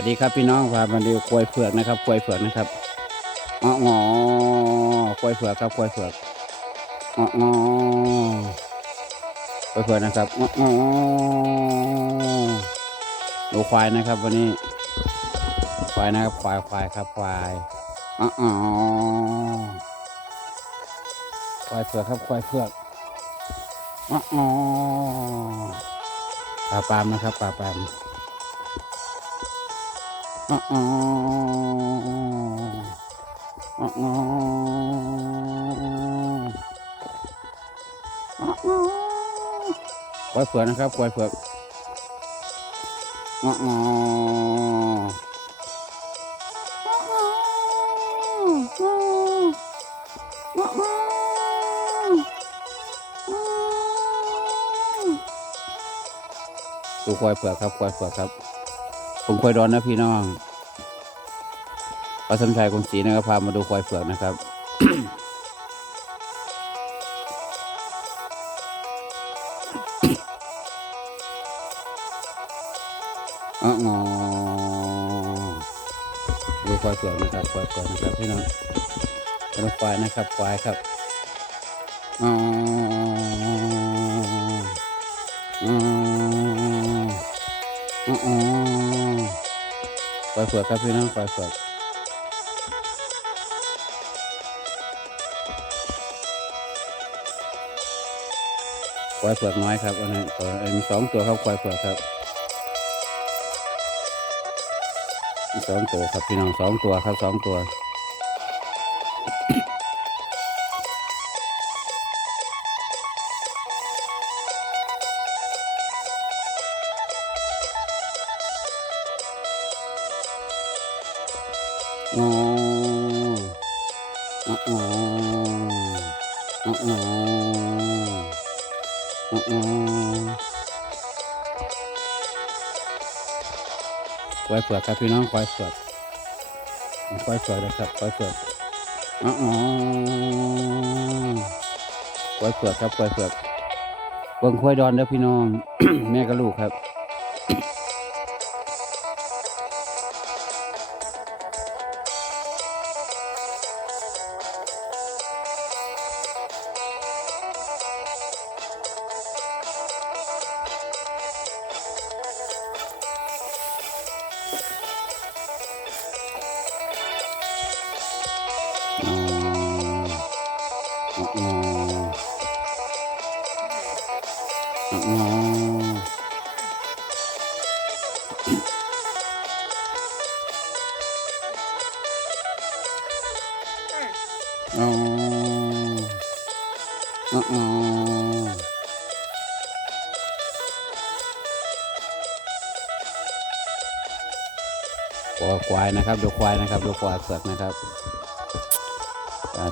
วัสดีครับพี่น้องพามาดูกล้วยเผือกนะครับกล้วยเผือกนะครับอ๋องอกล้วยเผือกครับกล้วยเผือกอ๋องอกล้วยเผือกนะครับอ๋องอดูควายนะครับ วันนี้ ควายนะครับควายควายครับควายอ๋ออควายเผือกครับควายเผือกอ๋ออปลาปามนะครับปลาปาม อ๋ออ๋ออ๋ออ๋ออ๋อควยเผือกนะครับควยเผือกอ๋ออ๋อดูควายเผือกครับควายเผือกครับ ผมควายร้อนนะพี่น้องปลาสมชายกรุงศรีนะครับพามาดูควายเผือกนะครับ อ๋องอดูควายเผือกนะครับควายเผือกนะครับพี่น้องเป็นควายนะครับควายครับอ๋ออ๋ออ๋อ อ๋อควายเผือกครับพี่น้องควายเผือกควายเผือกน้อยครับอันนี้มีสองตัวครับควายเผือกครับสองตัวครับพี่น้องสองตัวครับสองตัว อ๋ออ๋ออ๋ออ๋ออ๋ออ๋อควายเผือกครับพี่น้องควายเผือกควายเผือกนะครับควายเผือกอ๋ออ๋อควายเผือกครับควายเผือกเบิ่งควายดอนเด้อพี่น้อง แม่กับลูกครับ อ๋ออ๋ออ๋อตัวควายนะครับดูควายนะครับดูควายเผือกนะครับ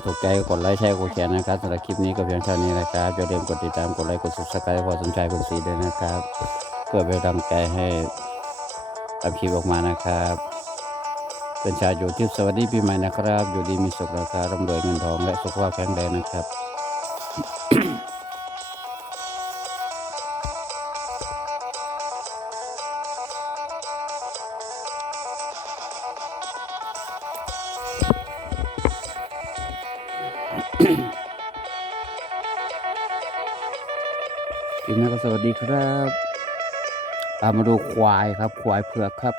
ถูกใจก็กดไลค์แชร์กดแชร์นะครับสำหรับคลิปนี้ก็เพียงเท่านี้นะครับอย่าลืมกดติดตามกดไลค์กด subscribe พอสนใจคุณสีด้วยนะครับ เพื่อเป็นกำลังใจให้ทำคลิปออกมานะครับ เป็นชาวอยู่ทิพย์สวัสดีปีใหม่นะครับ อยู่ดีมีสุขราคาร่ำรวยเงินทองและสุขภาพแข็งแรงนะครับ ทีมงานก็สวัสดีครับ ตามมาดูควายครับ ควายเผือกครับ